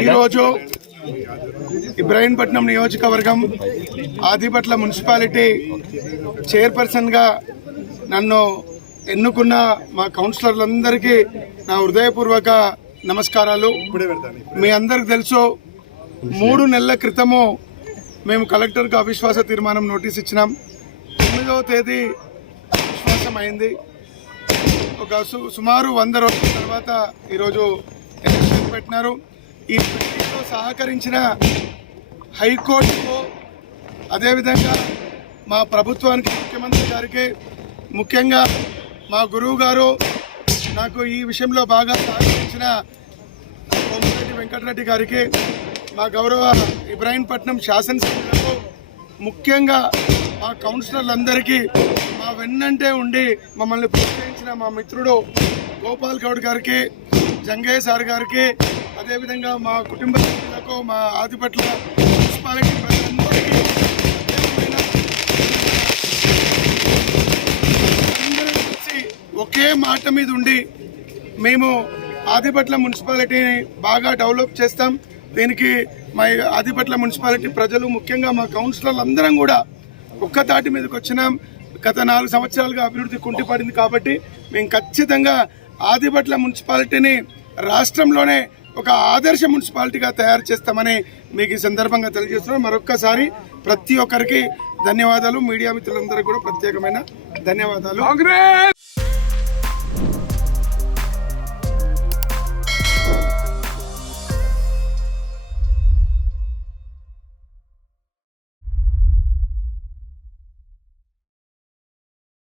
ఈరోజు ఇబ్రాహీంపట్నం నియోజకవర్గం ఆదిపట్ల మున్సిపాలిటీ చైర్పర్సన్గా నన్ను ఎన్నుకున్న మా కౌన్సిలర్లందరికీ నా హృదయపూర్వక నమస్కారాలు. మీ అందరికి తెలుసు, 3 నెలల క్రితము మేము కలెక్టర్కి అవిశ్వాస తీర్మానం నోటీస్ ఇచ్చినాం. 9వ తేదీ విశ్వాసం అయింది. ఒక సుమారు 100 రోజుల తర్వాత ఈరోజు ఎలక్షన్ పెట్టినారు. ఈ ప్రక్రియలో సహకరించిన హైకోర్టుకు, అదేవిధంగా మా ప్రభుత్వానికి, ముఖ్యమంత్రి గారికి, ముఖ్యంగా మా గురువు గారు నాకు ఈ విషయంలో బాగా సహకరించిన కోమటిరెడ్డి వెంకటరెడ్డి గారికి, మా గౌరవ ఇబ్రాహీంపట్నం శాసనసభ్యులకు, ముఖ్యంగా మా కౌన్సిలర్లందరికీ, మా వెన్నంటే ఉండి మమ్మల్ని ప్రోత్సహించిన మా మిత్రుడు గోపాల్ గౌడ్ గారికి, జంగయ్య సార్ గారికి, అదేవిధంగా మా కుటుంబ సభ్యులకు, మా ఆదిపట్ల మున్సిపాలిటీ ప్రజలందరికీ అందరూ కలిసి ఒకే మాట మీద ఉండి మేము ఆదిపట్ల మున్సిపాలిటీని బాగా డెవలప్ చేస్తాం. దీనికి మా ఆదిపట్ల మున్సిపాలిటీ ప్రజలు, ముఖ్యంగా మా కౌన్సిలర్లు అందరం కూడా ఒక్క తాటి మీదకి వచ్చినాం. గత 4 సంవత్సరాలుగా అభివృద్ధి కుంటిపడింది కాబట్టి మేము ఖచ్చితంగా ఆదిపట్ల మున్సిపాలిటీని రాష్ట్రంలోనే ఒక ఆదర్శ మున్సిపాలిటీగా తయారు చేస్తామని మీకు ఈ సందర్భంగా తెలియజేస్తున్నాం. మరొక్కసారి ప్రతి ఒక్కరికి ధన్యవాదాలు. మీడియా మిత్రులందరికీ కూడా ప్రత్యేకమైన ధన్యవాదాలు.